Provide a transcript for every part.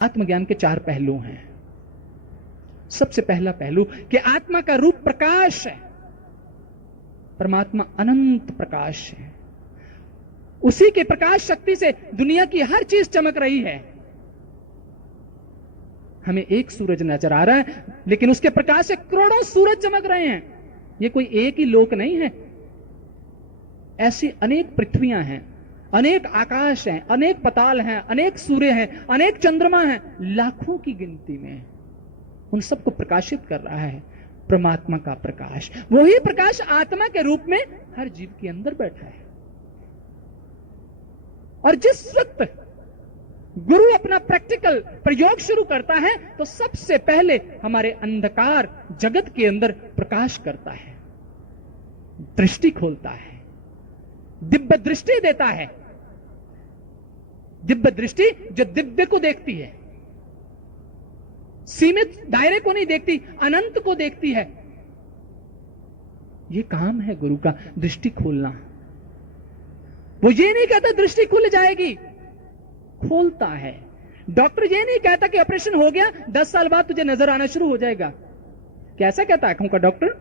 आत्मज्ञान के 4 पहलू हैं। सबसे पहला पहलू कि आत्मा का रूप प्रकाश है, परमात्मा अनंत प्रकाश है, उसी के प्रकाश शक्ति से दुनिया की हर चीज चमक रही है। हमें एक सूरज नजर आ रहा है, लेकिन उसके प्रकाश से करोड़ों सूरज चमक रहे हैं। ये कोई एक ही लोक नहीं है, ऐसी अनेक पृथ्वियां हैं, अनेक आकाश हैं, अनेक पताल हैं, अनेक सूर्य हैं, अनेक चंद्रमा हैं, लाखों की गिनती में। उन सबको प्रकाशित कर रहा है परमात्मा का प्रकाश। वही प्रकाश आत्मा के रूप में हर जीव के अंदर बैठा है। और जिस वक्त गुरु अपना प्रैक्टिकल प्रयोग शुरू करता है तो सबसे पहले हमारे अंधकार जगत के अंदर प्रकाश करता है, दृष्टि खोलता है, दिव्य दृष्टि देता है। दिव्य दृष्टि जो दिव्य को देखती है, सीमित दायरे को नहीं देखती, अनंत को देखती है। यह काम है गुरु का, दृष्टि खोलना। वो ये नहीं कहता दृष्टि खुल जाएगी, खोलता है। डॉक्टर ये नहीं कहता कि ऑपरेशन हो गया 10 साल बाद तुझे नजर आना शुरू हो जाएगा। कैसा कहता आंखों का डॉक्टर?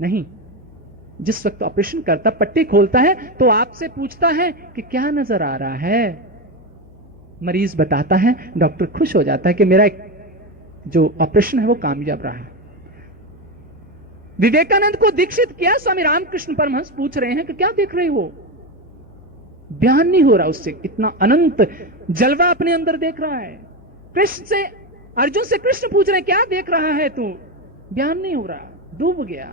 नहीं। जिस वक्त ऑपरेशन करता, पट्टी खोलता है, तो आपसे पूछता है कि क्या नजर आ रहा है। मरीज बताता है, डॉक्टर खुश हो जाता है कि मेरा जो ऑपरेशन है वो कामयाब रहा है। विवेकानंद को दीक्षित किया स्वामी रामकृष्ण परमहंस पूछ रहे हैं कि क्या देख रहे हो? बयान नहीं हो रहा उससे, इतना अनंत जलवा अपने अंदर देख रहा है। कृष्ण से, अर्जुन से कृष्ण पूछ रहे हैं क्या देख रहा है तू? बयान नहीं हो रहा, डूब गया।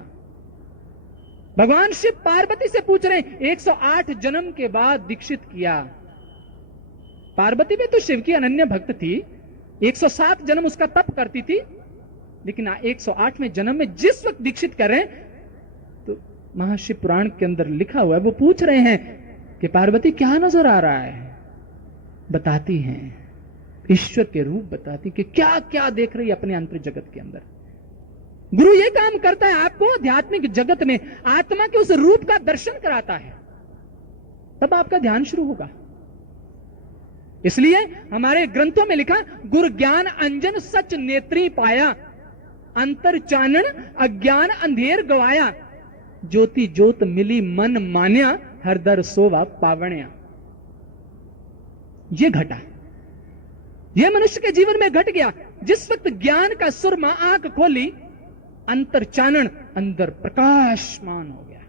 भगवान शिव पार्वती से पूछ रहे हैं, 108 जन्म के बाद दीक्षित किया। पार्वती भी तो शिव की अनन्य भक्त थी, 107 जन्म उसका तप करती थी, लेकिन 108वें जन्म में जिस वक्त दीक्षित कर रहे हैं, तो महाशिव पुराण के अंदर लिखा हुआ है, वो पूछ रहे हैं कि पार्वती क्या नजर आ रहा है? बताती हैं, ईश्वर के रूप बताती कि क्या क्या देख रही है अपने अंतर जगत के अंदर। गुरु ये काम करता है, आपको आध्यात्मिक जगत में आत्मा के उस रूप का दर्शन कराता है, तब आपका ध्यान शुरू होगा। इसलिए हमारे ग्रंथों में लिखा, गुरु ज्ञान अंजन सच नेत्री पाया, अंतर चानन अज्ञान अंधेर गवाया, ज्योति ज्योत मिली मन मान्या, हर दर सोवा पावण्या। ये घटा, ये मनुष्य के जीवन में घट गया। जिस वक्त ज्ञान का सुरमा आंख खोली, अंतर चानन अंदर प्रकाशमान हो गया,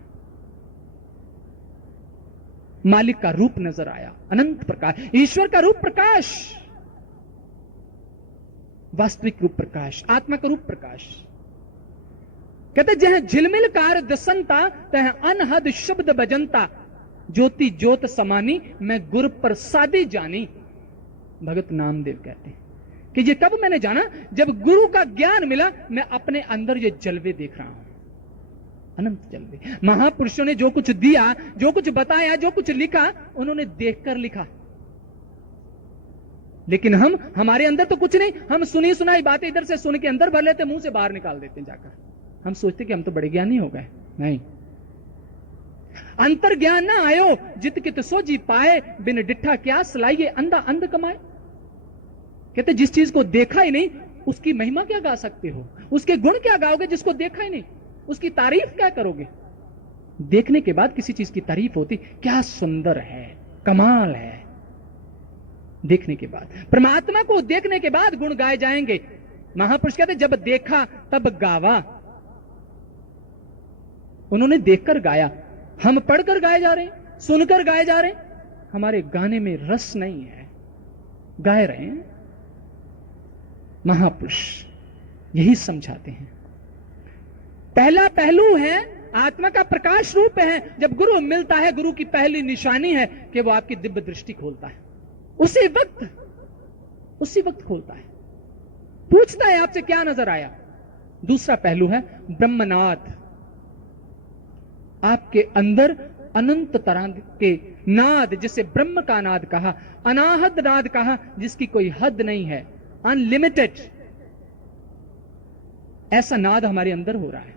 मालिक का रूप नजर आया, अनंत प्रकाश, ईश्वर का रूप प्रकाश, वास्तविक रूप प्रकाश, आत्मा का रूप प्रकाश। कहते जह झिलमिल कार दसंता, तह अनहद शब्द बजंता, ज्योति ज्योत समानी, मैं गुर प्रसादी जानी। भगत नामदेव कहते हैं कि ये कब मैंने जाना? जब गुरु का ज्ञान मिला, मैं अपने अंदर ये जलवे देख रहा हूं, अनंत जलवे। महापुरुषों ने जो कुछ दिया, जो कुछ बताया, जो कुछ लिखा, उन्होंने देखकर लिखा। लेकिन हमारे अंदर तो कुछ नहीं, हम सुनी सुनाई बातें इधर से सुन के अंदर भर लेते, मुंह से बाहर निकाल देते जाकर। हम सोचते कि हम तो बड़े ज्ञानी हो गए। नहीं, अंतर ज्ञान ना आयो जित कित सो जी पाए, बिन डिठा क्या सलाइए अंधा अंध कमाए। कहते जिस चीज को देखा ही नहीं, उसकी महिमा क्या गा सकते हो? उसके गुण क्या गाओगे जिसको देखा ही नहीं? उसकी तारीफ क्या करोगे? देखने के बाद किसी चीज की तारीफ होती, क्या सुंदर है, कमाल है। देखने के बाद, परमात्मा को देखने के बाद गुण गाए जाएंगे। महापुरुष कहते जब देखा तब गावा। उन्होंने देखकर गाया, हम पढ़कर गाए जा रहे हैं, सुनकर गाए जा रहे हैं। हमारे गाने में रस नहीं है, गाए रहे हैं। महापुरुष यही समझाते हैं। पहला पहलू है, आत्मा का प्रकाश रूप है। जब गुरु मिलता है, गुरु की पहली निशानी है कि वो आपकी दिव्य दृष्टि खोलता है। उसी वक्त खोलता है, पूछता है आपसे क्या नजर आया। दूसरा पहलू है ब्रह्मनाद। आपके अंदर अनंत तरह के नाद, जिसे ब्रह्म का नाद कहा, अनाहद नाद कहा, जिसकी कोई हद नहीं है, अनलिमिटेड। ऐसा नाद हमारे अंदर हो रहा है।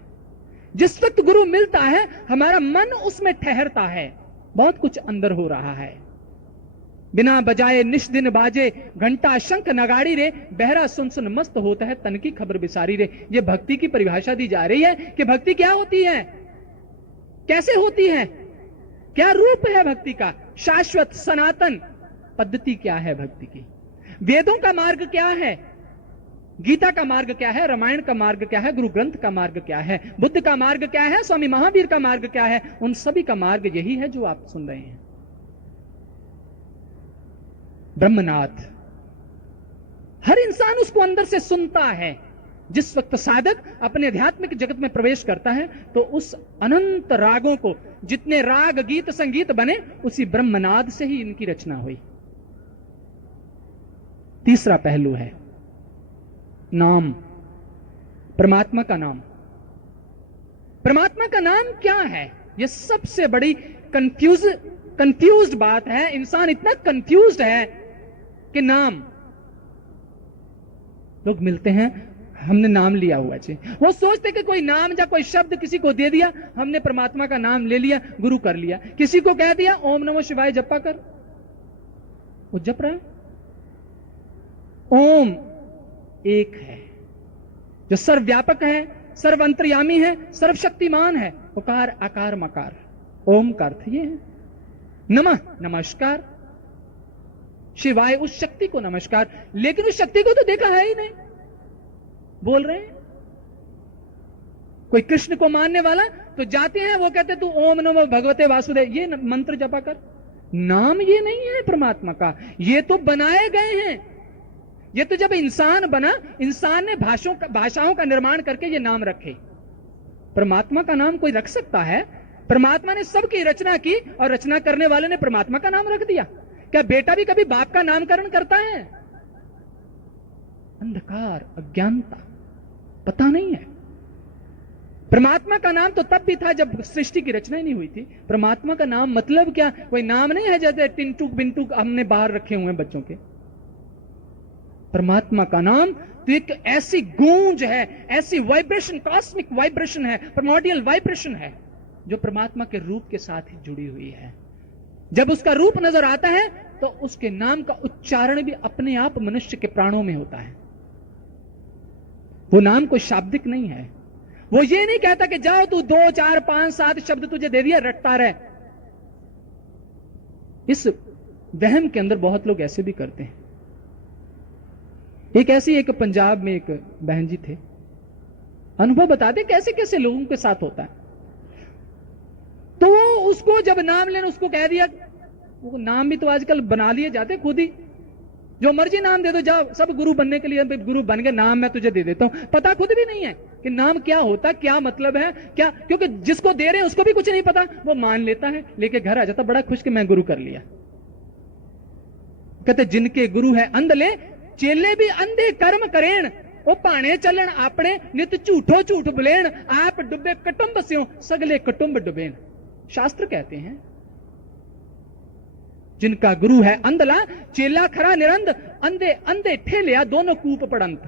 जिस वक्त गुरु मिलता है, हमारा मन उसमें ठहरता है, बहुत कुछ अंदर हो रहा है। बिना बजाए निष्दिन बाजे घंटा शंख नगाड़ी रे, बहरा सुन सुन मस्त होता है तन की खबर बिसारी रे। ये भक्ति की परिभाषा दी जा रही है कि भक्ति क्या होती है, कैसे होती है, क्या रूप है भक्ति का, शाश्वत सनातन पद्धति क्या है भक्ति की, वेदों का मार्ग क्या है, गीता का मार्ग क्या है, रामायण का मार्ग क्या है, गुरु ग्रंथ का मार्ग क्या है, बुद्ध का मार्ग क्या है, स्वामी महावीर का मार्ग क्या है। उन सभी का मार्ग यही है जो आप सुन रहे हैं। ब्रह्मनाथ, हर इंसान उसको अंदर से सुनता है। जिस वक्त साधक अपने आध्यात्मिक जगत में प्रवेश करता है तो उस अनंत रागों को, जितने राग गीत संगीत बने, उसी ब्रह्मनाद से ही इनकी रचना हुई। तीसरा पहलू है नाम, परमात्मा का नाम। परमात्मा का नाम क्या है, यह सबसे बड़ी कंफ्यूज्ड बात है। इंसान इतना कंफ्यूज्ड है कि नाम, लोग मिलते हैं, हमने नाम लिया हुआ है, वो सोचते कि कोई नाम या कोई शब्द किसी को दे दिया, हमने परमात्मा का नाम ले लिया, गुरु कर लिया। किसी को कह दिया ओम नमः शिवाय जपा कर, वो जप रहा है। ओम एक है जो सर्वव्यापक है, सर्व अंतर्यामी है, सर्वशक्तिमान है। उकार आकार मकार, ओम का अर्थ ये है। नमः नमस्कार, शिवाय उस शक्ति को नमस्कार। लेकिन उस शक्ति को तो देखा है ही नहीं, बोल रहे हैं। कोई कृष्ण को मानने वाला तो जाते हैं, वो कहते तू ओम नमो भगवते वासुदेव ये मंत्र जपा कर। नाम ये नहीं है परमात्मा का, ये तो बनाए गए हैं। ये तो जब इंसान बना, इंसान ने भाषाओं का निर्माण करके ये नाम रखे। परमात्मा का नाम कोई रख सकता है? परमात्मा ने सबकी रचना की और रचना करने वाले ने परमात्मा का नाम रख दिया। क्या बेटा भी कभी बाप का नामकरण करता है? अंधकार, अज्ञानता, पता नहीं है। परमात्मा का नाम तो तब भी था जब सृष्टि की रचना ही नहीं हुई थी। परमात्मा का नाम मतलब क्या? कोई नाम नहीं है जैसे टिंटुक बिंटुक हमने बाहर रखे हुए हैं बच्चों के। परमात्मा का नाम तो एक ऐसी गूंज है, ऐसी वाइब्रेशन, कॉस्मिक वाइब्रेशन है, प्राइमोर्डियल वाइब्रेशन है, जो परमात्मा के रूप के साथ ही जुड़ी हुई है। जब उसका रूप नजर आता है तो उसके नाम का उच्चारण भी अपने आप मनुष्य के प्राणों में होता है। वो नाम कोई शाब्दिक नहीं है। वो ये नहीं कहता कि जाओ तू 2 4 5 7 शब्द तुझे दे दिया, रटता रहे। इस वहम के अंदर बहुत लोग ऐसे भी करते हैं। एक पंजाब में एक बहन जी थे, अनुभव बताते कैसे कैसे लोगों के साथ होता है। तो वो उसको जब नाम लेना, उसको कह दिया, वो नाम भी तो आजकल बना लिए जाते खुद ही, जो मर्जी नाम दे दो, जाओ सब गुरु बनने के लिए गुरु बन गए, नाम मैं तुझे दे देता हूं। पता खुद भी नहीं है कि नाम क्या होता, क्या मतलब है, क्या, क्योंकि जिसको दे रहे हैं उसको भी कुछ नहीं पता। वो मान लेता है, लेके घर आ जाता बड़ा खुश कि मैं गुरु कर लिया। कहते जिनके गुरु है अंधले, चेले भी अंधे कर्म करेण, वो पाने चलन आपने, नित झूठो झूठ बुलेण, आप डुबे कुटुंब स्यों, सगले कुटुंब डुबेन। शास्त्र कहते हैं जिनका गुरु है अंधला, चेला खरा निरंद, अंधे अंधे ठेलिया दोनों कूप पड़ंत।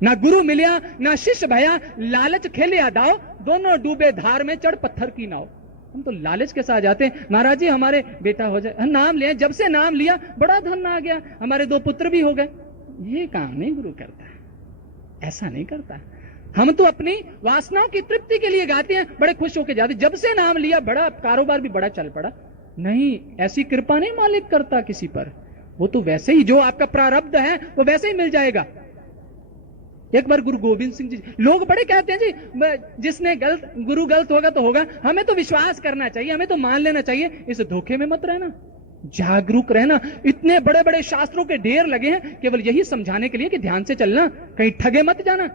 ना गुरु मिलिया ना शिष्य भया, लालच खेलिया दाव, दोनों डूबे धार में चढ़ पत्थर की नाव। हम तो लालच के साथ जाते हैं, महाराज जी हमारे बेटा हो जाए, नाम लिया, जब से नाम लिया बड़ा धन आ गया, हमारे 2 पुत्र भी हो गए। ये काम नहीं गुरु करता है, ऐसा नहीं करता। हम तो अपनी वासनाओं की तृप्ति के लिए गाते हैं, बड़े खुश होकर जाते, जब से नाम लिया बड़ा कारोबार भी बड़ा चल पड़ा। नहीं, ऐसी कृपा नहीं मालिक करता किसी पर। वो तो वैसे ही जो आपका प्रारब्ध है वो वैसे ही मिल जाएगा। एक बार गुरु गोविंद सिंह जी, लोग बड़े कहते हैं जी जिसने गुरु गलत होगा तो होगा, हमें तो विश्वास करना चाहिए, हमें तो मान लेना चाहिए। इस धोखे में मत रहना, जागरूक रहना। इतने बड़े बड़े शास्त्रों के ढेर लगे हैं केवल यही समझाने के लिए कि ध्यान से चलना, कहीं ठगे मत जाना।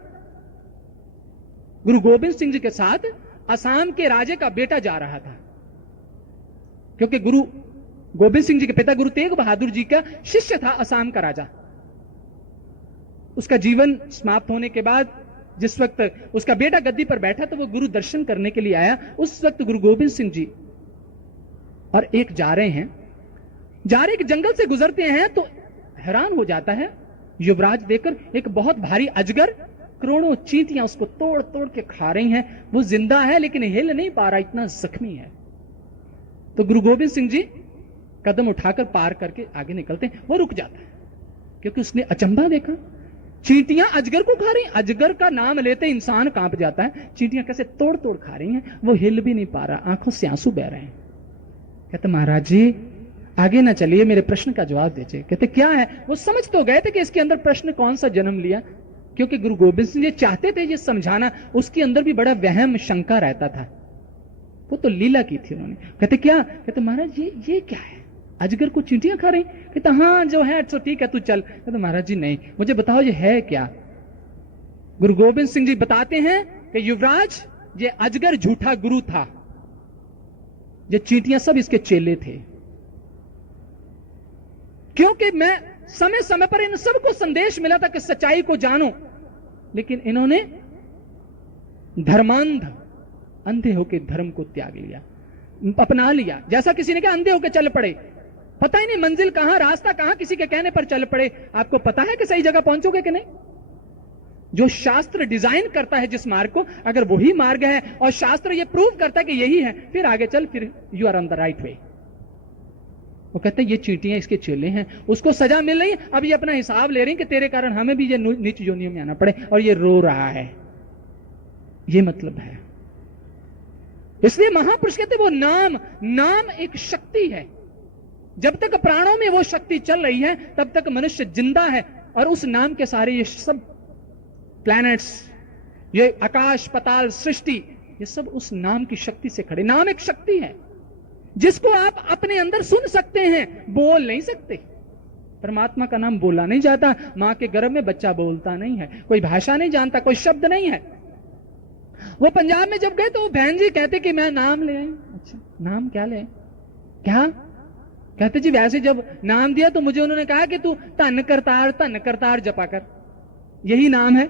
गुरु गोविंद सिंह जी के साथ असम के राजे का बेटा जा रहा था, क्योंकि गुरु गोविंद सिंह जी के पिता गुरु तेग बहादुर जी का शिष्य था असम का राजा। उसका जीवन समाप्त होने के बाद जिस वक्त उसका बेटा गद्दी पर बैठा तो वो गुरु दर्शन करने के लिए आया। उस वक्त गुरु गोविंद सिंह जी और एक जा रहे एक जंगल से गुजरते हैं तो हैरान हो जाता है युवराज देखकर, एक बहुत भारी अजगर, करोड़ों चींटियां उसको तोड़ तोड़ के खा रही हैं। वो जिंदा है लेकिन हिल नहीं पा रहा, इतना जख्मी है। तो गुरु गोविंद सिंह जी कदम उठाकर पार करके आगे निकलते हैं, वो रुक जाता है क्योंकि उसने अचंभा देखा। चींटियां अजगर को खा रही, अजगर का नाम लेते इंसान कांप जाता है, चींटियां कैसे तोड़ तोड़ खा रही हैं, वो हिल भी नहीं पा रहा, आंखों से आंसू बह रहे हैं। कहते महाराज जी आगे ना चलिए, मेरे प्रश्न का जवाब दीजिए। कहते क्या है? वो समझ तो गए थे कि इसके अंदर प्रश्न कौन सा जन्म लिया, क्योंकि गुरु गोबिंद सिंह जी चाहते थे ये समझाना, उसके अंदर भी बड़ा वहम शंका रहता था, वो तो लीला की थी उन्होंने। कहते क्या? कहते महाराज ये क्या है, अजगर को चींटियां खा रही? कहते हाँ जो है तो ठीक है तू चल। कहते महाराज जी नहीं, मुझे बताओ ये है क्या। गुरु गोबिंद सिंह जी बताते हैं कि युवराज ये अजगर झूठा गुरु था, ये चींटियां सब इसके चेले थे, क्योंकि मैं समय समय पर इन सबको संदेश मिला था कि सच्चाई को जानो, लेकिन इन्होंने धर्मांध अंधे होकर धर्म को त्याग लिया, अपना लिया। जैसा किसी ने कहा अंधे होकर चल पड़े, पता ही नहीं मंजिल कहां रास्ता कहां, किसी के कहने पर चल पड़े। आपको पता है कि सही जगह पहुंचोगे कि नहीं? जो शास्त्र डिजाइन करता है जिस मार्ग को, अगर वही मार्ग है और शास्त्र ये प्रूव करता है कि यही है, फिर आगे चल, फिर you are on the right way. वो कहते हैं ये चींटियां इसके चेले हैं, उसको सजा मिल रही है, अब ये अपना हिसाब ले रही है कि तेरे कारण हमें भी ये नीच योनियों में आना पड़े, और ये रो रहा है, ये मतलब है। इसलिए महापुरुष कहते वो नाम एक शक्ति है, जब तक प्राणों में वो शक्ति चल रही है तब तक मनुष्य जिंदा है, और उस नाम के सारे ये सब प्लैनेट्स, ये आकाश पताल सृष्टि, ये सब उस नाम की शक्ति से खड़े। नाम एक शक्ति है जिसको आप अपने अंदर सुन सकते हैं, बोल नहीं सकते। परमात्मा का नाम बोला नहीं जाता, मां के गर्भ में बच्चा बोलता नहीं है, कोई भाषा नहीं जानता, कोई शब्द नहीं है। वो पंजाब में जब गए तो वो बहन जी कहते कि मैं नाम ले आई। अच्छा नाम क्या ले? क्या कहते जी? वैसे जब नाम दिया तो मुझे उन्होंने कहा कि तू धन करतार जपा कर, यही नाम है।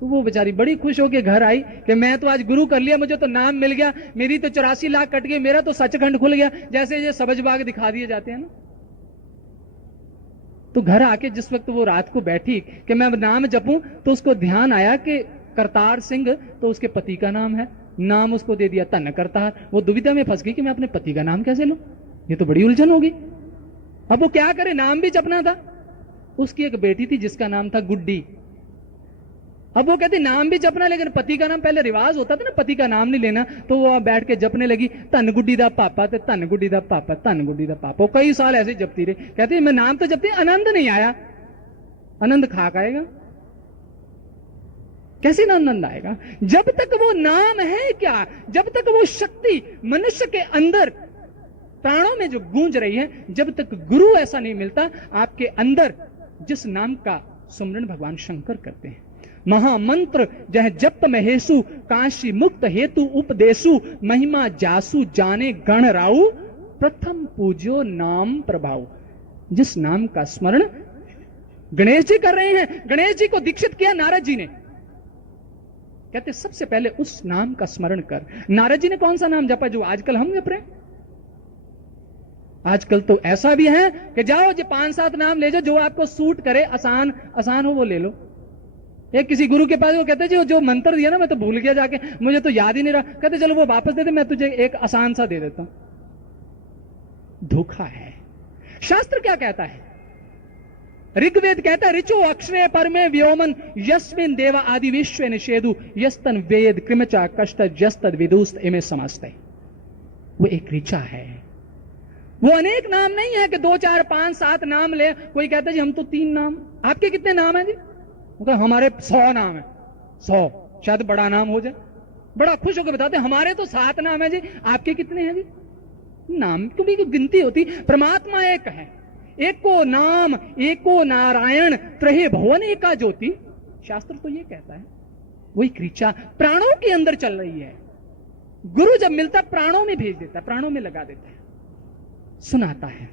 तो वो बेचारी बड़ी खुश होकर घर आई कि मैं तो आज गुरु कर लिया, मुझे तो नाम मिल गया, मेरी तो 84 लाख कट गए, मेरा तो सचखंड खुल गया, जैसे ये सबज बाग दिखा दिए जाते हैं ना। तो घर आके जिस वक्त वो रात को बैठी कि मैं नाम जपूं, तो उसको ध्यान आया कि करतार सिंह तो उसके पति का नाम है, नाम उसको दे दिया धन करतार। वो दुविधा में फंस गई कि मैं अपने पति का नाम कैसे लूं, ये तो बड़ी उलझन होगी। अब वो क्या करे, नाम भी जपना था। उसकी एक बेटी थी जिसका नाम था गुड्डी। अब वो कहती नाम भी जपना, लेकिन पति का नाम, पहले रिवाज होता था ना पति का नाम नहीं लेना, तो वो बैठ के जपने लगी धन गुड्डी दा पापा, ते धन गुड्डी दा पापा, धन गुड्डी दा पापा। कई साल ऐसे जपती रही। कहती मैं नाम तो जपती, आनंद नहीं आया। आनंद खाक आएगा कैसे ना आनंद आएगा? जब तक वो नाम है क्या, जब तक वो शक्ति मनुष्य के अंदर प्राणों में जो गूंज रही है, जब तक गुरु ऐसा नहीं मिलता आपके अंदर, जिस नाम का सुमरन भगवान शंकर करते हैं। महामंत्र जह जप महेशु, काशी मुक्त हेतु उपदेशु, महिमा जासु जाने गण राउ, प्रथम पूज्यो नाम प्रभाव। जिस नाम का स्मरण गणेश जी कर रहे हैं, गणेश जी को दीक्षित किया नारद जी ने, कहते सबसे पहले उस नाम का स्मरण कर। नारद जी ने कौन सा नाम जपा जो आजकल हम जप रहे हैं? आजकल तो ऐसा भी है कि जाओ जो 5-7 नाम ले जाओ, जो आपको सूट करे, आसान हो वो ले लो। एक किसी गुरु के पास वो कहते जो मंत्र दिया ना मैं तो भूल गया जाके, मुझे तो याद ही नहीं रहा। कहते चलो वो वापस दे दे, मैं तुझे एक आसान सा दे देता हूं। धोखा है। शास्त्र क्या कहता है? ऋग्वेद कहता है ऋचो अक्षरे परमे व्योमन यस्मिन देवा आदि विश्व निषेधु यस्तन वेद कृमचा कष्ट जस्तद विदुस्त इमे समस्ते। वो एक ऋचा है, वो अनेक नाम नहीं है कि 2, 4, 5, 7 नाम ले। कोई कहता है जी हम तो 3 नाम। आपके कितने नाम है जी? हमारे 100 नाम है। 100 शायद बड़ा नाम हो जाए, बड़ा खुश होकर बताते हमारे तो 7 नाम है जी। आपके कितने हैं जी? नाम तो भी गिनती होती। परमात्मा एक है, एको नाम एको नारायण त्रहे भुवन एका ज्योति। शास्त्र तो ये कहता है। वही क्रीचा प्राणों के अंदर चल रही है। गुरु जब मिलता प्राणों में भेज देता, प्राणों में लगा देता है, सुनाता है।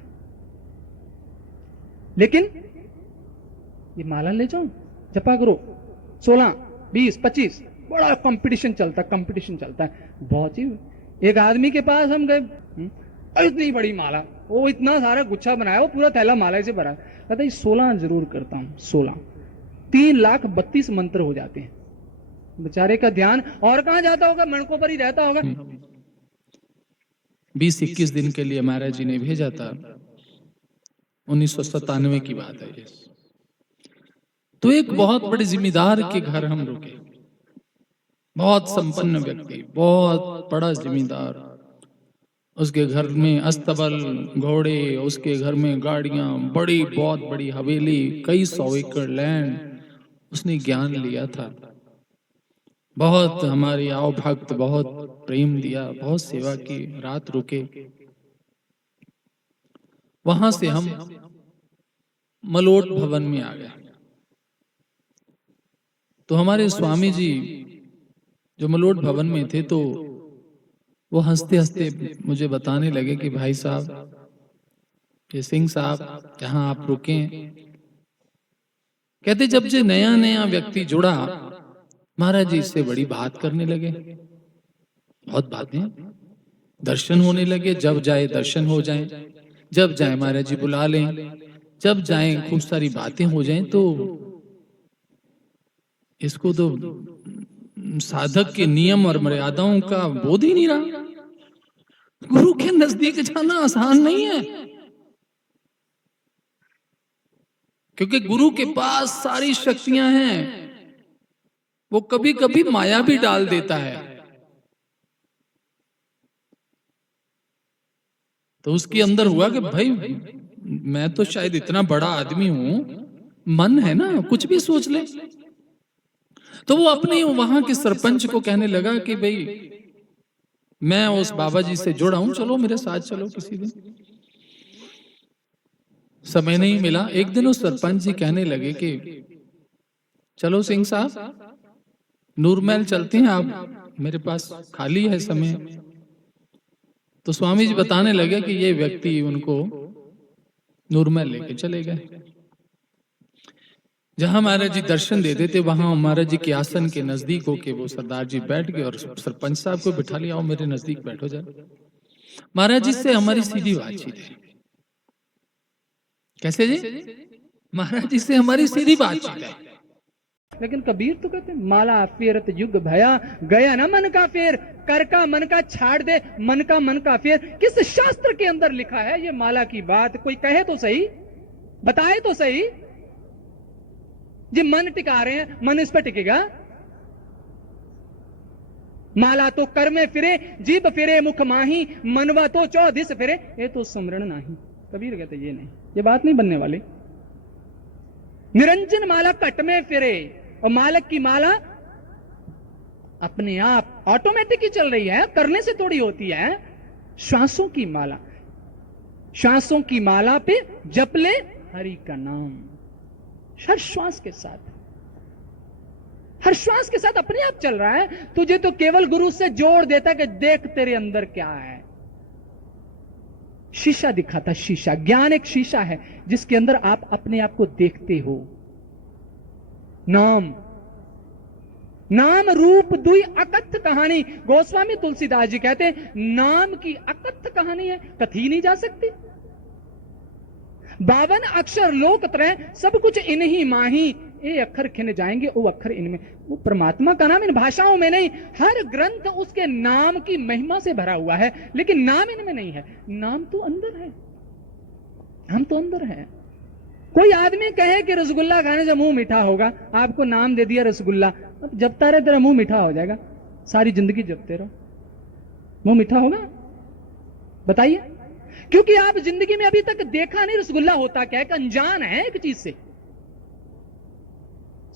लेकिन ये माला ले जाओ, जपा करो 16, 20, 25, बड़ा कंपटीशन चलता है बहुत ही। एक आदमी के पास हम गए, इतनी बड़ी माला, वो इतना सारा गुच्छा बनाया, वो पूरा थैला माला से भरा। कहता 16 जरूर करता हूं। 16 3,32,000 मंत्र हो जाते हैं। बेचारे का ध्यान और कहां जाता होगा, मणकों पर ही रहता होगा। 20-21 दिन के लिए महाराज जी ने भेजा था। 1997 की बात है ये। तो एक बहुत बड़े जिम्मेदार के घर हम रुके, बहुत संपन्न व्यक्ति, बहुत बड़ा जिम्मेदार। उसके घर में अस्तबल, घोड़े, उसके घर में गाड़ियां, बड़ी बहुत बड़ी हवेली, कई 100 एकड़ लैंड। उसने ज्ञान लिया था, बहुत हमारे आओ भक्त, बहुत प्रेम दिया, बहुत सेवा की, रात रुके। वहां से हम मलोट भवन में आ गए। तो हमारे स्वामी जी जो मलोट भवन में थे, तो वो हंसते हंसते मुझे बताने लगे कि भाई साहब, ये सिंह साहब, जहां आप रुके, कहते जब से नया नया व्यक्ति जुड़ा, महाराज जी इससे बड़ी बात करने लगे, बहुत बातें, दर्शन होने लगे, जब जाए दर्शन हो जाए, जब जाए महाराज जी बुला लें, जब जाए खूब सारी बातें हो जाएं। तो इसको तो साधक के नियम और मर्यादाओं का बोध ही नहीं रहा। गुरु के नजदीक जाना आसान नहीं है, क्योंकि गुरु के पास सारी शक्तियां हैं। वो कभी कभी माया भी डाल देता है। तो उसके अंदर हुआ कि भाई मैं तो शायद इतना बड़ा आदमी हूं, मन है ना, कुछ भी सोच ले। तो वो अपने वहां के सरपंच को कहने लगा कि भाई मैं उस बाबा जी से जुड़ा हूं, चलो मेरे साथ चलो किसी दिन। समय नहीं मिला। एक दिन उस सरपंच जी कहने लगे कि चलो सिंह साहब, नूरमहल चलते हैं, आप मेरे पास खाली है समय। तो स्वामी जी बताने लगे कि ये व्यक्ति उनको नूरमहल लेके चले गए। जहां महाराज जी दर्शन देते थे, वहां महाराज जी के आसन के नजदीक होके वो सरदार जी बैठ गए और सरपंच साहब को बिठा लिया, आओ मेरे नजदीक बैठो जाए। महाराज जी से हमारी सीधी बातचीत है। कैसे जी? महाराज जी से हमारी सीधी बातचीत है। लेकिन कबीर तो कहते माला फेरत युग भया, गया ना मन का फेर, कर का मन का छाड़ दे, मन का फेर। किस शास्त्र के अंदर लिखा है ये माला की बात? कोई कहे तो सही, बताए तो सही। जी मन टिका रहे हैं, मन इस पर टिकेगा? माला तो कर में फिरे, जीभ फिरे मुख माही, मनवा तो 14 फिरे, ये तो स्मरण नहीं। कबीर कहते ये नहीं, ये बात नहीं बनने वाली। निरंजन माला कट में फिरे, और मालक की माला अपने आप ऑटोमेटिक ही चल रही है, करने से थोड़ी होती है। श्वासों की माला, श्वासों की माला पे जप ले हरि का नाम, हर श्वास के साथ, हर श्वास के साथ अपने आप चल रहा है। तुझे तो केवल गुरु से जोड़ देता कि देख तेरे अंदर क्या है। शीशा दिखाता, शीशा। ज्ञान एक शीशा है जिसके अंदर आप अपने आप को देखते हो। नाम, नाम रूप दुई अकथ कहानी। गोस्वामी तुलसीदास जी कहते हैं नाम की अकथ कहानी है, कथी नहीं जा सकती। 52 अक्षर लोक त्रय, सब कुछ इन्हीं माही, ये अक्षर खिन जाएंगे वो अक्षर इनमें। वो परमात्मा का नाम इन भाषाओं में नहीं, हर ग्रंथ उसके नाम की महिमा से भरा हुआ है, लेकिन नाम इनमें नहीं है। नाम तो अंदर है, हम तो अंदर है। कोई आदमी कहे कि रसगुल्ला खाने से मुंह मीठा होगा, आपको नाम दे दिया रसगुल्ला, अब जपता रहे तेरा मुंह मीठा हो जाएगा, सारी जिंदगी जपते रहो, मुंह मीठा होगा? बताइए। क्योंकि आप जिंदगी में अभी तक देखा नहीं रसगुल्ला होता क्या, एक अनजान है एक चीज से।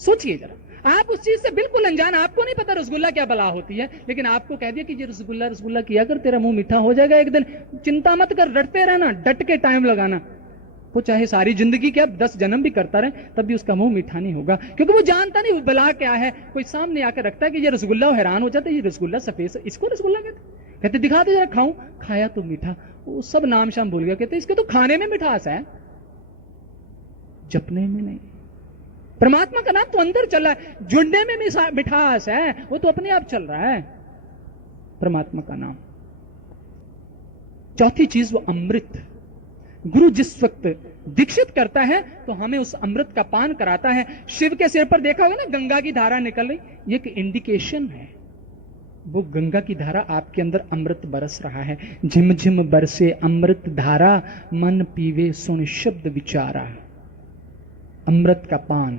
सोचिए जरा, आप उस चीज से बिल्कुल अनजान, आपको नहीं पता रसगुल्ला क्या बला होती है, लेकिन आपको कह दिया कि ये रसगुल्ला रसगुल्ला किया कर, तेरा मुंह मीठा हो जाएगा एक दिन। चिंता मत कर, डटते रहना, डट के टाइम लगाना। वो चाहे सारी जिंदगी क्या 10 जन्म भी करता रहे, तब भी उसका मुंह मीठा नहीं होगा, क्योंकि वो जानता नहीं बला क्या है। कोई सामने आकर रखता है कि ये रसगुल्ला, हैरान हो जाता है, ये रसगुल्ला सफेद, इसको रसगुल्ला कहते दिखाते जरा खाऊं, खाया तो मीठा, वो सब नाम शाम भूल गया, कहते इसके तो खाने में मिठास है, जपने में नहीं। परमात्मा का नाम तो अंदर चल रहा है, जुड़ने में मिठास है, वो तो अपने आप चल रहा है परमात्मा का नाम। चौथी चीज वो अमृत। गुरु जिस वक्त दीक्षित करता है तो हमें उस अमृत का पान कराता है। शिव के सिर पर देखा होगा ना गंगा की धारा निकल रही, ये एक इंडिकेशन है वो गंगा की धारा आपके अंदर अमृत बरस रहा है। झिमझिम बरसे अमृत धारा, मन पीवे सुन शब्द विचारा। अमृत का पान,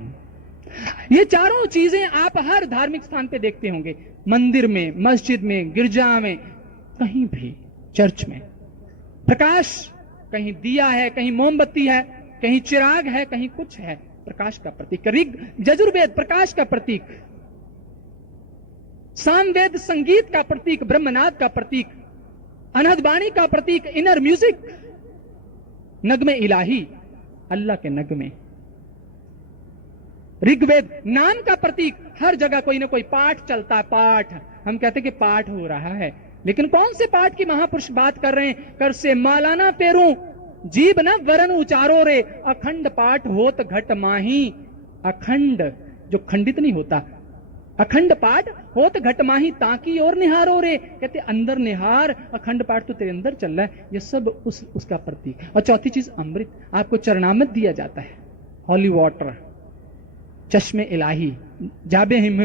ये चारों चीजें आप हर धार्मिक स्थान पे देखते होंगे, मंदिर में, मस्जिद में, गिरजा में, कहीं भी, चर्च में। प्रकाश, कहीं दिया है, कहीं मोमबत्ती है, कहीं चिराग है, कहीं कुछ है, प्रकाश का प्रतीक। ऋग यजुर्वेद प्रकाश का प्रतीक, सामवेद संगीत का प्रतीक, ब्रह्मनाद का प्रतीक, अनहद वाणी का प्रतीक, इनर म्यूजिक, नगमे इलाही, अल्लाह के नगमे। ऋग्वेद नाम का प्रतीक, हर जगह कोई ना कोई पाठ चलता है, पाठ। हम कहते हैं कि पाठ हो रहा है, लेकिन कौन से पाठ की महापुरुष बात कर रहे हैं? कर से मालाना पेरू, जीव न वरन उचारो रे, अखंड पाठ होत घट माही। अखंड जो खंडित नहीं होता, अखंड पाठ होत घट माही, ताकि और निहारो रे, कहते अंदर निहार, अखंड पाठ तो तेरे अंदर चल रहा है। ये सब उसका प्रतीक। और चौथी चीज अमृत, आपको चरणामृत दिया जाता है, हॉली वाटर, चश्मे इलाही, जाबे हिम।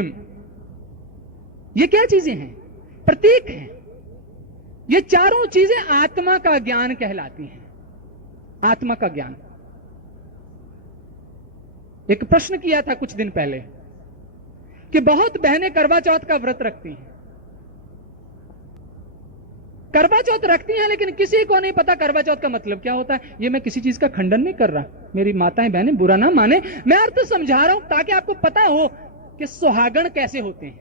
ये क्या चीजें हैं? प्रतीक हैं। ये चारों चीजें आत्मा का ज्ञान कहलाती हैं। आत्मा का ज्ञान। एक प्रश्न किया था कुछ दिन पहले कि बहुत बहनें करवा चौथ का व्रत रखती हैं, करवा चौथ रखती हैं, लेकिन किसी को नहीं पता करवा चौथ का मतलब क्या होता है। ये मैं किसी चीज का खंडन नहीं कर रहा, मेरी माताएं बहनें बुरा ना माने, मैं अर्थ समझा रहा हूं ताकि आपको पता हो कि सुहागण कैसे होते हैं।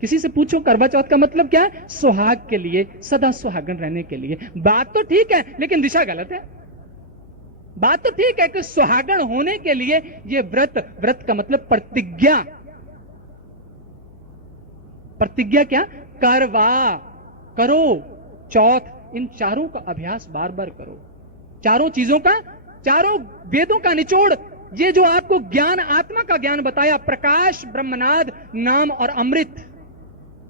किसी से पूछो करवा चौथ का मतलब क्या है? सुहाग के लिए, सदा सुहागण रहने के लिए। बात तो ठीक है, लेकिन दिशा गलत है। बात तो ठीक है कि सुहागण होने के लिए ये व्रत, व्रत का मतलब प्रतिज्ञा। प्रतिज्ञा क्या? करवा, करो, चौथ, इन चारों का अभ्यास बार बार करो। चारों चीजों का, चारों वेदों का निचोड़, ये जो आपको ज्ञान, आत्मा का ज्ञान बताया, प्रकाश, ब्रह्मनाद, नाम और अमृत,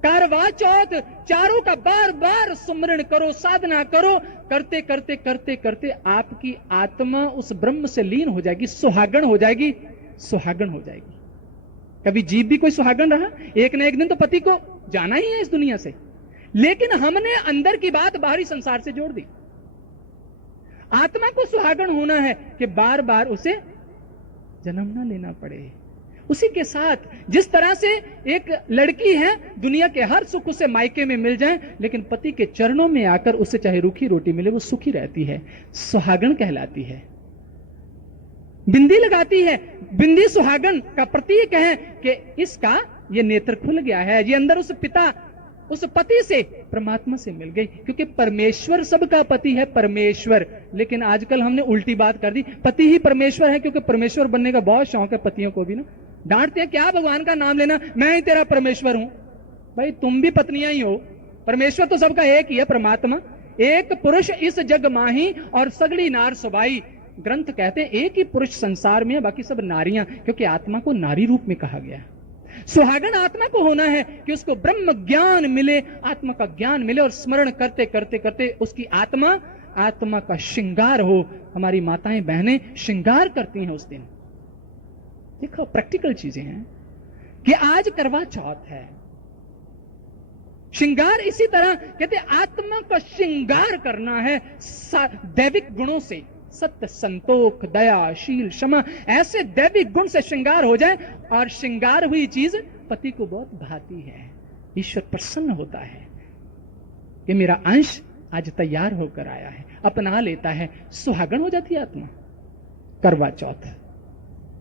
करवा चौथ, चारों का बार बार सुमरण करो, साधना करो। करते करते करते करते आपकी आत्मा उस ब्रह्म से लीन हो जाएगी, सुहागण हो जाएगी, सुहागण हो जाएगी। कभी जीव भी कोई सुहागण रहा? एक न एक दिन तो पति को जाना ही है इस दुनिया से, लेकिन हमने अंदर की बात बाहरी संसार से जोड़ दी। आत्मा को सुहागण होना है कि बार बार उसे जन्म ना लेना पड़े। उसी के साथ जिस तरह से एक लड़की है, दुनिया के हर सुख उसे मायके में मिल जाए, लेकिन पति के चरणों में आकर उसे चाहे रूखी रोटी मिले वो सुखी रहती है, सुहागण कहलाती है। बिंदी लगाती है, बिंदी सुहागण का प्रतीक है कि इसका ये नेत्र खुल गया है, ये अंदर उस पिता, उस पति से, परमात्मा से मिल गई। क्योंकि परमेश्वर सबका पति है, परमेश्वर। लेकिन आजकल हमने उल्टी बात कर दी, पति ही परमेश्वर है, क्योंकि परमेश्वर बनने का बहुत शौक है पतियों को भी ना। डांटते हैं, क्या भगवान का नाम लेना, मैं ही तेरा परमेश्वर हूं। भाई तुम भी पत्नियां ही हो, परमेश्वर तो सबका एक ही है, परमात्मा। एक पुरुष इस जग माही और सगड़ी नार सबाई। ग्रंथ कहते हैं एक ही पुरुष संसार में है, बाकी सब नारियां, क्योंकि आत्मा को नारी रूप में कहा गया। सुहागण आत्मा को होना है कि उसको ब्रह्म ज्ञान मिले, आत्मा का ज्ञान मिले, और स्मरण करते करते करते उसकी आत्मा, आत्मा का श्रृंगार हो। हमारी माताएं बहनें श्रृंगार करती हैं उस दिन। देखो प्रैक्टिकल चीजें हैं कि आज करवा चौथ है, श्रृंगार इसी तरह कहते आत्मा का श्रृंगार करना है दैविक गुणों से। सत्य, संतोख, दया, शील, क्षमा, ऐसे दैविक गुण से श्रृंगार हो जाए, और श्रृंगार हुई चीज पति को बहुत भाती है। ईश्वर प्रसन्न होता है कि मेरा अंश आज तैयार होकर आया है, अपना लेता है, सुहागण हो जाती है आत्मा। करवा चौथ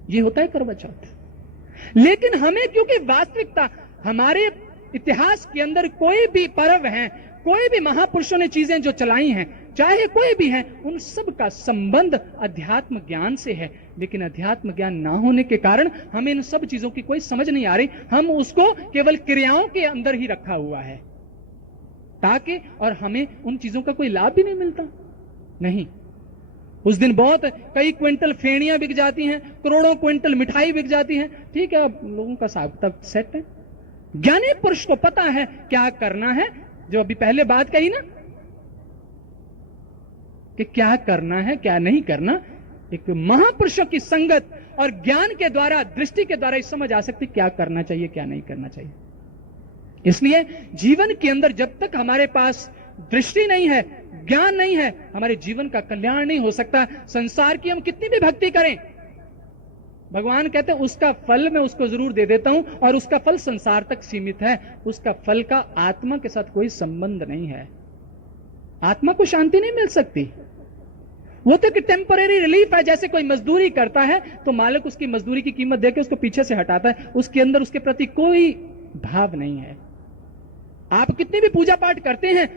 ये होता है, करवा चौथ। लेकिन हमें, क्योंकि वास्तविकता हमारे इतिहास के अंदर कोई भी पर्व है, कोई भी महापुरुषों ने चीजें जो चलाई हैं, चाहे कोई भी है, उन सब का संबंध अध्यात्म ज्ञान से है। लेकिन अध्यात्म ज्ञान ना होने के कारण हमें इन सब चीजों की कोई समझ नहीं आ रही। हम उसको केवल क्रियाओं के अंदर ही रखा हुआ है, ताकि, और हमें उन चीजों का कोई लाभ भी नहीं मिलता। नहीं, उस दिन बहुत कई क्विंटल फेणियां बिक जाती हैं, करोड़ों क्विंटल मिठाई बिक जाती हैं। ठीक है, अब लोगों का हिसाब तब सेट है। ज्ञानी पुरुष को पता है क्या करना है, जो अभी पहले बात कही ना कि क्या करना है क्या नहीं करना। एक महापुरुषों की संगत और ज्ञान के द्वारा, दृष्टि के द्वारा समझ आ सकती क्या करना चाहिए क्या नहीं करना चाहिए। इसलिए जीवन के अंदर जब तक हमारे पास दृष्टि नहीं है, ज्ञान नहीं है, हमारे जीवन का कल्याण नहीं हो सकता। संसार की हम कितनी भी भक्ति करें, भगवान कहते हैं उसका फल मैं उसको जरूर दे देता हूं, और उसका फल संसार तक सीमित है। उसका फल का आत्मा के साथ कोई संबंध नहीं है। आत्मा को शांति नहीं मिल सकती। वो तो एक टेम्पररी रिलीफ है। जैसे कोई मजदूरी करता है तो मालिक उसकी मजदूरी की कीमत देकर उसको पीछे से हटाता है, उसके अंदर उसके प्रति कोई भाव नहीं है। आप कितनी भी पूजा पाठ करते हैं,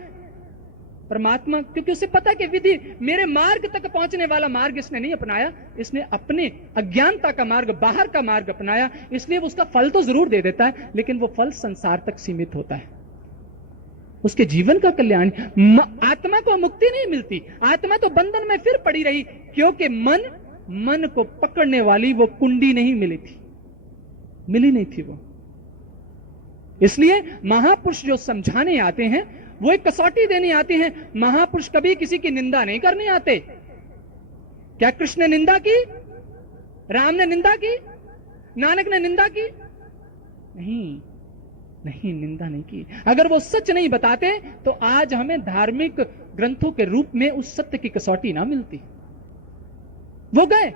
परमात्मा, क्योंकि उसे पता कि विधि मेरे मार्ग तक पहुंचने वाला मार्ग इसने नहीं अपनाया, इसने अपने अज्ञानता का मार्ग, बाहर का मार्ग अपनाया, इसलिए वो उसका फल तो जरूर दे देता है, लेकिन वो फल संसार तक सीमित होता है। उसके जीवन का कल्याण, आत्मा को मुक्ति नहीं मिलती, आत्मा तो बंधन में फिर पड़ी रही, क्योंकि मन को पकड़ने वाली वो कुंडी नहीं मिली नहीं थी वो। इसलिए महापुरुष जो समझाने आते हैं, वो एक कसौटी देने आते हैं। महापुरुष कभी किसी की निंदा नहीं करने आते। क्या कृष्ण ने निंदा की? राम ने निंदा की? नानक ने निंदा की? नहीं, निंदा नहीं की। अगर वो सच नहीं बताते तो आज हमें धार्मिक ग्रंथों के रूप में उस सत्य की कसौटी ना मिलती। वो गए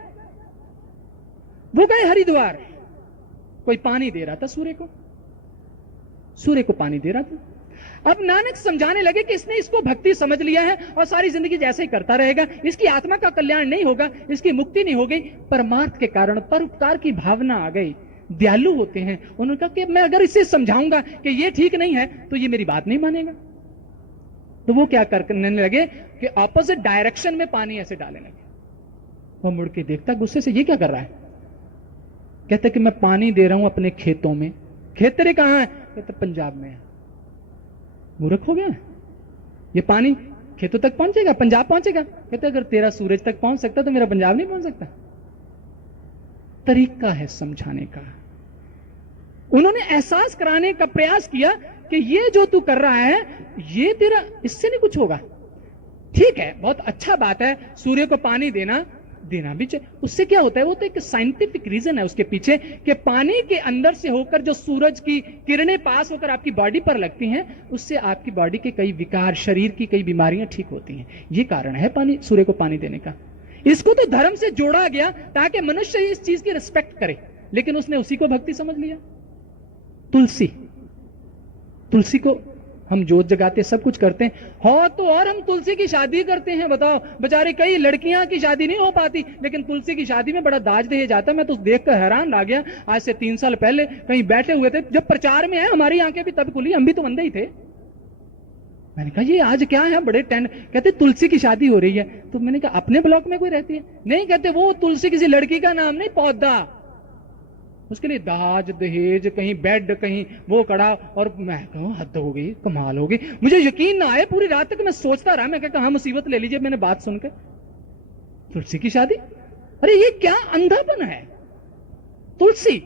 हरिद्वार, कोई पानी दे रहा था सूर्य को पानी दे रहा था। अब नानक समझाने लगे कि इसने इसको भक्ति समझ लिया है और सारी जिंदगी जैसे ही करता रहेगा, इसकी आत्मा का कल्याण नहीं होगा, इसकी मुक्ति नहीं होगी। परमार्थ के कारण परोपकार की भावना आ गई, दयालु होते हैं। उन्होंने कहा कि मैं अगर इसे समझाऊंगा कि ये ठीक नहीं है तो ये मेरी बात नहीं मानेगा। तो वो क्या करने लगे कि ऑपोजिट डायरेक्शन में पानी ऐसे डालने लगे। वो मुड़ के देखता गुस्से से, ये क्या कर रहा है? कहते कि मैं पानी दे रहा हूं अपने खेतों में। खेत तेरे कहां है? कहते पंजाब में है। मूर्ख हो गया, ये पानी खेतों तक पहुंचेगा, पंजाब पहुंचेगा? कहते अगर तेरा सूरज तक पहुंच सकता तो मेरा पंजाब नहीं पहुंच सकता। तरीका है समझाने का। उन्होंने एहसास कराने का प्रयास किया कि ये जो तू कर रहा है ये तेरा, इससे नहीं कुछ होगा। ठीक है, बहुत अच्छा बात है, सूर्य को पानी देना भी चाहिए। उससे क्या होता है? वो तो एक साइंटिफिक रीजन है उसके पीछे कि पानी के अंदर से होकर जो सूरज की किरणें पास होकर आपकी बॉडी पर लगती हैं, उससे आपकी बॉडी के कई विकार, शरीर की कई बीमारियां ठीक होती हैं। ये कारण है सूर्य को पानी देने का। इसको तो धर्म से जोड़ा गया ताकि मनुष्य इस चीज की रिस्पेक्ट करे, लेकिन उसने उसी को भक्ति समझ लिया। तुलसी को हम जोत जगाते, सब कुछ करते हैं, हो तो और हम तुलसी की शादी करते हैं। बताओ, बेचारी कई लड़कियां की शादी नहीं हो पाती, लेकिन तुलसी की शादी में बड़ा दाज दहेज जाता है। मैं तो देखकर हैरान रह गया। आज से 3 साल पहले कहीं बैठे हुए थे, जब प्रचार में है, हमारी आंखें भी तब खुली, हम भी तो अंधे ही थे। मैंने कहा ये आज क्या है, बड़े टेंट। कहते तुलसी की शादी हो रही है। तो मैंने कहा अपने ब्लॉक में कोई रहती है? नहीं। कहते वो तुलसी किसी लड़की का नाम नहीं, पौधा। उसके लिए दाज दहेज, कहीं बेड, कहीं वो कड़ा। और मैं कहूं हद हो गई, कमाल हो गई। मुझे यकीन ना आए, पूरी रात तक मैं सोचता रहा। मैं कहा मुसीबत ले लीजिए मैंने बात सुनकर। तुलसी की शादी, अरे ये क्या अंधापन है? तुलसी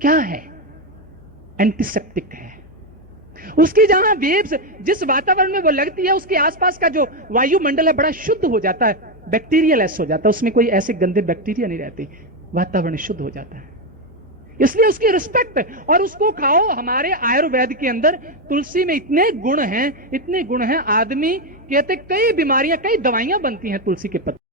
क्या है? एंटीसेप्टिक है। उसकी जहां वेव्स, जिस वातावरण में वो लगती है, उसके आसपास का जो वायुमंडल है बड़ा शुद्ध हो जाता है, बैक्टीरियलेस हो जाता है, उसमें कोई ऐसे गंदे बैक्टीरिया नहीं रहते, वातावरण शुद्ध हो जाता है। इसलिए उसकी रिस्पेक्ट, और उसको खाओ। हमारे आयुर्वेद के अंदर तुलसी में इतने गुण हैं, आदमी कहते कई बीमारियां, कई दवाइयां बनती हैं तुलसी के पत्ते।